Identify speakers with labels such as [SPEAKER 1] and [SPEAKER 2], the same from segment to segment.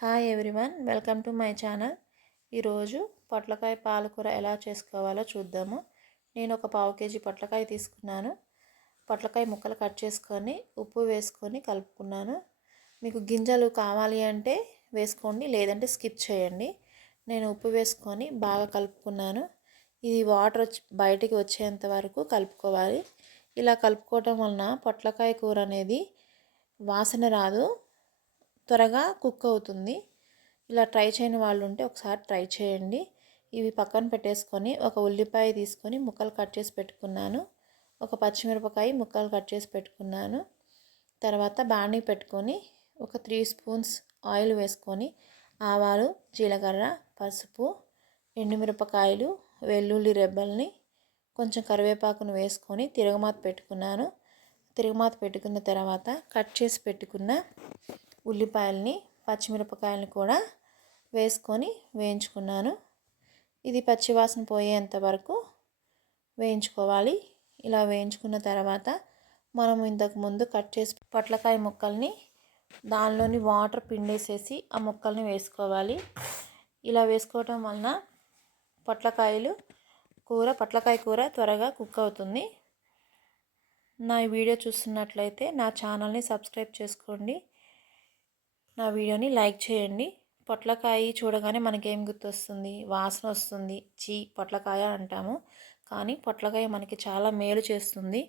[SPEAKER 1] Hi everyone welcome to my channel ఈరోజు పొట్లకాయ పాలకూర ఎలా చేసుకోవాలో చూద్దాము. నేను ఒక పావు కేజీ పొట్లకాయ తీసుకున్నాను. పొట్లకాయ ముక్కలు కట్ చేసుకొని ఉప్పు వేసుకొని కలుపుకున్నాను. మీకు గింజలు కావాలి అంటే వేసుకోండి లేదంటే స్కిప్ చేయండి. నేను ఉప్పు వేసుకొని బాగా కలుపుకున్నాను. ఇది వాటర్ వచ్చి బయటికి వచ్చేంత వరకు కలుపుకోవాలి. ఇలా కలుపుకోవటం వలన పొట్లకాయ కూర అనేది వాసన రాదు. త్వరగా కుక్ అవుతుంది. ఇలా ట్రై చేయని వాళ్ళు ఉంటే ఒకసారి ట్రై చేయండి. ఇవి పక్కన పెట్టేసుకొని ఒక ఉల్లిపాయ తీసుకొని ముక్కలు కట్ చేసి పెట్టుకున్నాను. ఒక పచ్చిమిరపకాయ ముక్కలు కట్ చేసి పెట్టుకున్నాను. తర్వాత బాణీ పెట్టుకొని ఒక త్రీ స్పూన్స్ ఆయిల్ వేసుకొని ఆవాలు జీలకర్ర పసుపు ఎండుమిరపకాయలు వెల్లుల్లి రెబ్బల్ని కొంచెం కరివేపాకును వేసుకొని తిరగమాత పెట్టుకున్నాను. తిరగమాత పెట్టుకున్న తర్వాత కట్ చేసి పెట్టుకున్న ఉల్లిపాయలని పచ్చిమిరపకాయలని కూడా వేసుకొని వేయించుకున్నాను. ఇది పచ్చివాసన పోయేంత వరకు వేయించుకోవాలి. ఇలా వేయించుకున్న తర్వాత మనం ఇంతకు ముందు కట్ చేసి పొట్లకాయ ముక్కల్ని దానిలోని వాటర్ పిండేసేసి ఆ ముక్కల్ని వేసుకోవాలి. ఇలా వేసుకోవటం వలన పొట్లకాయలు కూర పొట్లకాయ కూర త్వరగా కుక్ అవుతుంది. నా వీడియో చూస్తున్నట్లయితే నా ఛానల్ని సబ్స్క్రైబ్ చేసుకోండి. నా వీడియోని లైక్ చేయండి. పొట్లకాయ చూడగానే మనకేం గుర్తొస్తుంది? వాసన వస్తుంది. చీ పొట్లకాయ అంటాము. కానీ పొట్లకాయ మనకి చాలా మేలు చేస్తుంది.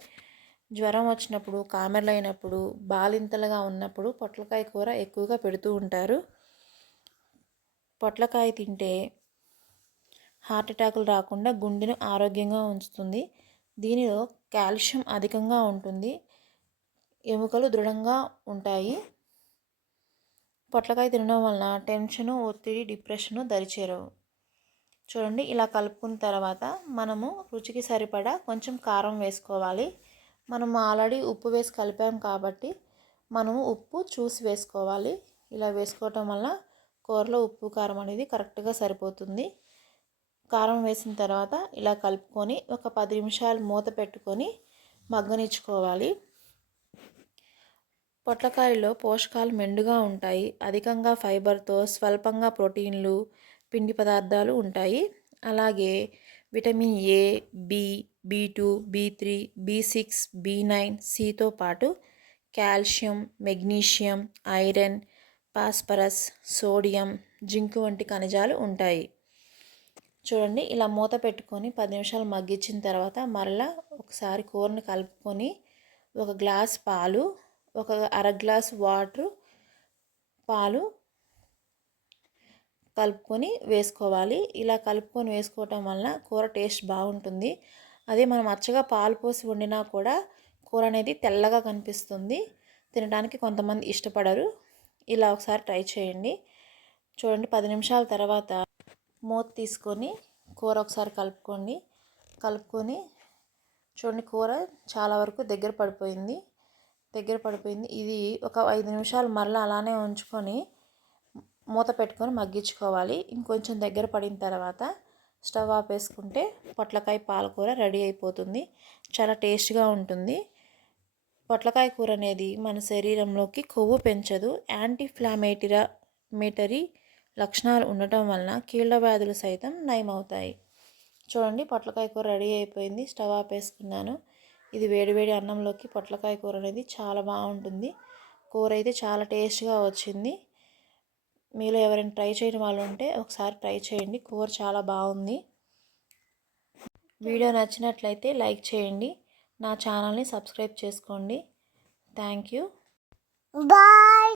[SPEAKER 1] జ్వరం వచ్చినప్పుడు కామెర్లు అయినప్పుడు బాలింతలుగా ఉన్నప్పుడు పొట్లకాయ కూర ఎక్కువగా పెడుతూ ఉంటారు. పొట్లకాయ తింటే హార్ట్ అటాకులు రాకుండా గుండెను ఆరోగ్యంగా ఉంచుతుంది. దీనిలో కాల్షియం అధికంగా ఉంటుంది. ఎముకలు దృఢంగా ఉంటాయి. పొట్లకాయ తినడం వలన టెన్షను ఒత్తిడి డిప్రెషను దరిచేరవు. చూడండి ఇలా కలుపుకున్న తర్వాత మనము రుచికి సరిపడా కొంచెం కారం వేసుకోవాలి. మనం ఆల్రెడీ ఉప్పు వేసి కలిపాం కాబట్టి మనము ఉప్పు చూసి వేసుకోవాలి. ఇలా వేసుకోవటం వల్ల కూరలో ఉప్పు కారం అనేది కరెక్ట్గా సరిపోతుంది. కారం వేసిన తర్వాత ఇలా కలుపుకొని ఒక పది నిమిషాలు మూత పెట్టుకొని మగ్గనిచ్చుకోవాలి. పొట్లకాయలో పోషకాలు మెండుగా ఉంటాయి. అధికంగా ఫైబర్తో స్వల్పంగా ప్రోటీన్లు పిండి పదార్థాలు ఉంటాయి. అలాగే vitamin A B B two B three B six B nine సితో పాటు calcium magnesium iron phosphorus sodium zinc వంటి ఖనిజాలు ఉంటాయి. చూడండి ఇలా మూత పెట్టుకొని పది నిమిషాలు మగ్గించిన తర్వాత మరలా ఒకసారి కూరను కలుపుకొని ఒక గ్లాస్ పాలు ఒక అర గ్లాస్ వాటర్ పాలు కలుపుకొని వేసుకోవాలి. ఇలా కలుపుకొని వేసుకోవటం వలన కూర టేస్ట్ బాగుంటుంది. అదే మనం అచ్చగా పాలు పోసి వండినా కూడా కూర అనేది తెల్లగా కనిపిస్తుంది. తినడానికి కొంతమంది ఇష్టపడరు. ఇలా ఒకసారి ట్రై చేయండి. చూడండి పది నిమిషాల తర్వాత మూత తీసుకొని కూర ఒకసారి కలుపుకోండి. కలుపుకొని చూడండి కూర చాలా వరకు దగ్గర పడిపోయింది. దగ్గర పడిపోయింది. ఇది ఒక ఐదు నిమిషాలు మరలా అలానే ఉంచుకొని మూత పెట్టుకొని మగ్గించుకోవాలి. ఇంకొంచెం దగ్గర పడిన తర్వాత స్టవ్ ఆపేసుకుంటే పొట్లకాయ పాలకూర రెడీ అయిపోతుంది. చాలా టేస్ట్గా ఉంటుంది. పొట్లకాయ కూర అనేది మన శరీరంలోకి కొవ్వు పెంచదు. యాంటీఫ్లామేటరీ మేటరీ లక్షణాలు ఉండటం వలన కీళ్ళ వ్యాధులు సైతం నయమవుతాయి. చూడండి పొట్లకాయ కూర రెడీ అయిపోయింది. స్టవ్ ఆపేసుకున్నాను. ఇది వేడివేడి అన్నంలోకి పొట్లకాయ కూర అనేది చాలా బాగుంటుంది. కూర అయితే చాలా టేస్ట్గా వచ్చింది. మీలో ఎవరైనా ట్రై చేయని వాళ్ళు ఉంటే ఒకసారి ట్రై చేయండి. కూర చాలా బాగుంది. వీడియో నచ్చినట్లయితే లైక్ చేయండి. నా ఛానల్ని సబ్స్క్రైబ్ చేసుకోండి. Thank you.
[SPEAKER 2] బాయ్.